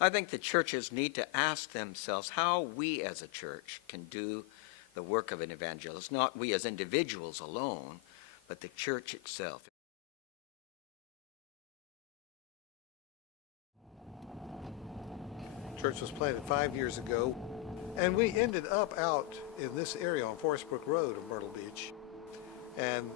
I think the churches need to ask themselves how we as a church can do the work of an evangelist, not we as individuals alone, but the church itself. Church was planted 5 years ago, and we ended up out in this area on Forest Brook Road in Myrtle Beach. And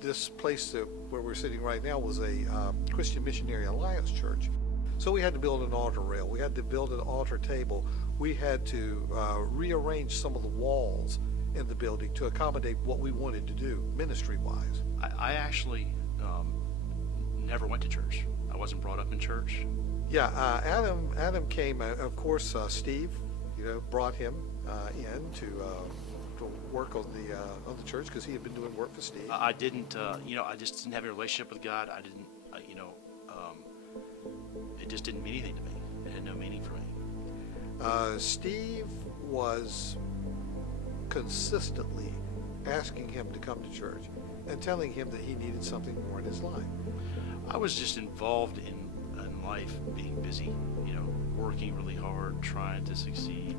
this place where we're sitting right now was a Christian Missionary Alliance church. So we had to build an altar rail. We had to build an altar table. We had to rearrange some of the walls in the building to accommodate what we wanted to do ministry-wise. I actually never went to church. I wasn't brought up in church. Yeah, Adam came. Of course, Steve, brought him in to work on the church because he had been doing work for Steve. I didn't, I just didn't have a relationship with God. I didn't, it just didn't mean anything to me. It had no meaning for me. Steve was consistently asking him to come to church and telling him that he needed something more in his life. I was just involved in life, being busy, working really hard, trying to succeed,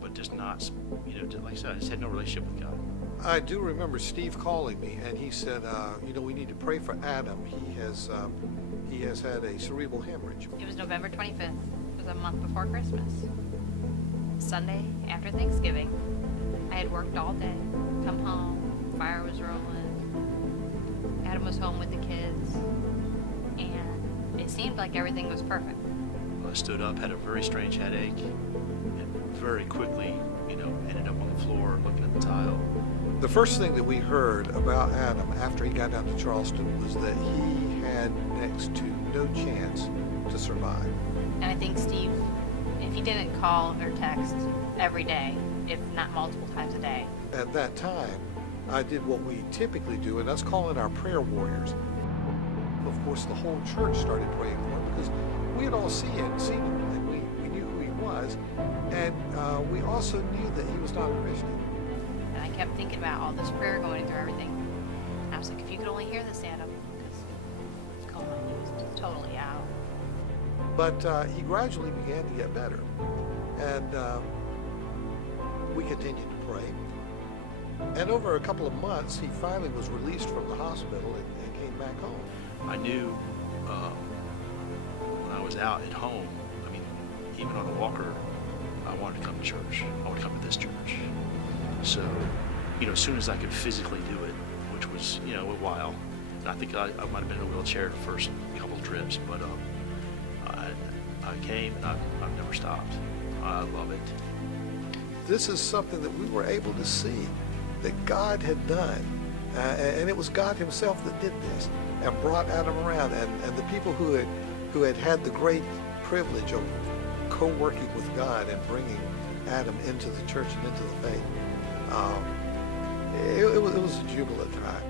but just not, like I said, I just had no relationship with God. I do remember Steve calling me, and he said, we need to pray for Adam. He has had a cerebral hemorrhage. It was November 25th. It was a month before Christmas. Sunday after Thanksgiving. I had worked all day, come home, fire was rolling. Adam was home with the kids, and it seemed like everything was perfect. I stood up, had a very strange headache, and very quickly, ended up on the floor looking at the tile. The first thing that we heard about Adam after he got down to Charleston was that he had next to no chance to survive. And I think Steve, if he didn't call or text every day, if not multiple times a day. At that time, I did what we typically do, and that's calling our prayer warriors. Of course, the whole church started praying for him because we had all seen him, and we knew who he was, and we also knew that he was not a Christian. And I kept thinking about all this prayer going through everything. I was like, if you could only hear this, Adam, because coma, he was just totally out. But he gradually began to get better, and we continued to pray. And over a couple of months, he finally was released from the hospital and came back home. I knew when I was out at home, even on a walker, I wanted to come to church. I wanted to come to this church. So, as soon as I could physically do it, which was, a while, and I think I might have been in a wheelchair the first couple of trips, but I came and I've never stopped. I love it. This is something that we were able to see that God had done, and it was God himself that did this and brought Adam around, and the people who had the great privilege of co-working with God and bringing Adam into the church and into the faith. It was a jubilant time.